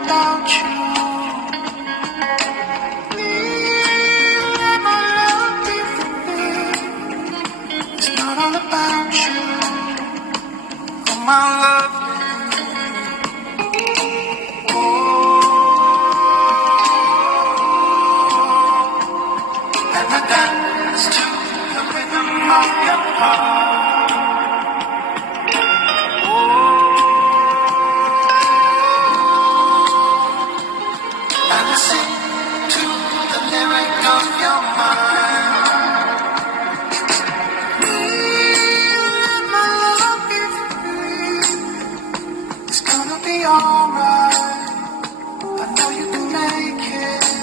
without you. Let my love be free. It's not all about you. Oh, my love. Let me dance to the rhythm of your heart. And sing to the lyric of your mind. Let my love be free. It's gonna be alright. I know you can make it.